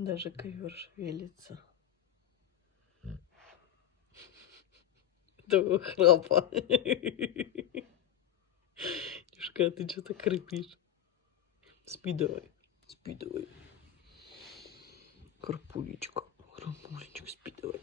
Даже ковер шевелится. Этого храпа. Дюшка, ты что-то хрипишь. Спи давай. Спи давай. Карпулечка. Карпулечка, спи давай.